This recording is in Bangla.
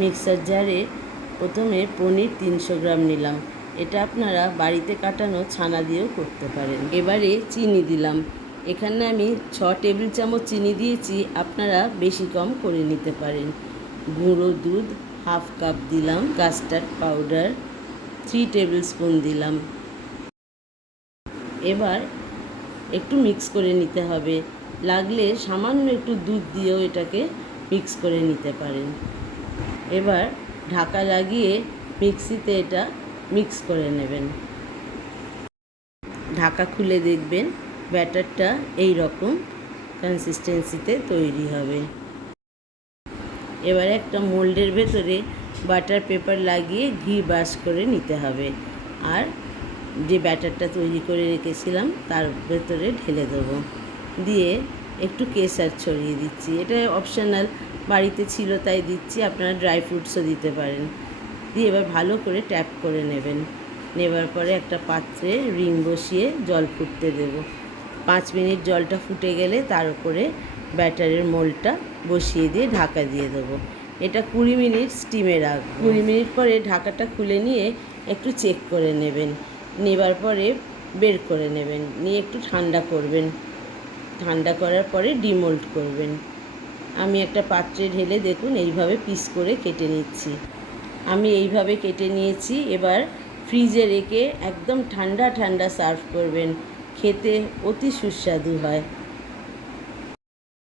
মিক্সার জারে প্রথমে পনির 300 গ্রাম নিলাম। এটা আপনারা বাড়িতে কাটানো ছানা দিয়েও করতে পারেন। এবারে চিনি দিলাম। এখানে আমি 6 টেবিল চামচ চিনি দিয়েছি, আপনারা বেশি কম করে নিতে পারেন। গুঁড়ো দুধ হাফ কাপ দিলাম। কাস্টার্ড পাউডার 3 টেবিল স্পুন দিলাম। এবার একটু মিক্স করে নিতে হবে। লাগলে সামান্য একটু দুধ দিয়েও এটাকে মিক্স করে নিতে পারেন। এবার ঢাকা লাগিয়ে মিক্সিতে এটা মিক্স করে নেবেন। ঢাকা খুলে দেখবেন ব্যাটারটা এই রকম কনসিস্টেন্সিতে তৈরি হবে। এবারে একটা মোল্ডের ভেতরে বাটার পেপার লাগিয়ে ঘি ব্রাশ করে নিতে হবে, আর যে ব্যাটারটা তৈরি করে রেখেছিলাম তার ভেতরে ঢেলে দেবো। দিয়ে একটু কেশর ছড়িয়ে দিচ্ছি। এটা অপশনাল, বাড়িতে ছিল তাই দিচ্ছি, আপনারা ড্রাই ফ্রুটসও দিতে পারেন। দিয়ে এবার ভালো করে ট্যাপ করে নেবেন। নেবার পরে একটা পাত্রে রিং বসিয়ে জল ফুটতে দেব। 5 মিনিট জলটা ফুটে গেলে তার উপরে ব্যাটারের মোল্ডটা বসিয়ে দিয়ে ঢাকা দিয়ে দেবো। এটা 20 মিনিট স্টিমে রাখবো। 20 মিনিট পরে ঢাকাটা খুলে নিয়ে একটু চেক করে নেবেন। নেবার পরে বের করে নেবেন, নিয়ে একটু ঠান্ডা করবেন। ঠান্ডা করার পরে ডিমোল্ড করবেন। আমি একটা পাত্রে ঢেলে দেখুন এইভাবে পিস করে কেটে নিচ্ছি। আমি এইভাবে কেটে নিয়েছি। এবার ফ্রিজে রেখে একদম ঠান্ডা ঠান্ডা সার্ভ করবেন, খেতে অতি সুস্বাদু হয়।